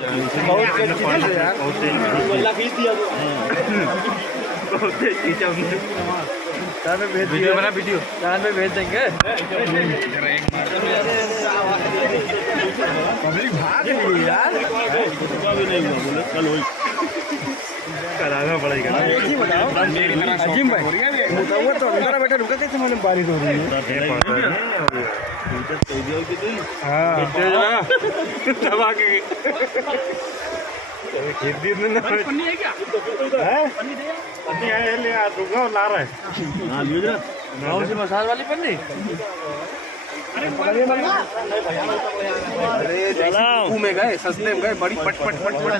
बहुत वीडियो बना वीडियो चार में भेज देंगे। पब्लिक भाग रही यार, भी नहीं हुआ बोले कल वही कराना पड़ेगा। एक ही बताओ अजीम भाई मुतावर तो अंदर बैठा रुका कैसे मैंने बारिश हो रही है। हाँ दबा के खेती में पन्नी है क्या? पन्नी है ले आ दूंगा ला रहा है। हाँ लियो जरा गाँव से मसाज वाली पन्नी। अरे में गए सस्ते में गए बड़ी पट पट पट पट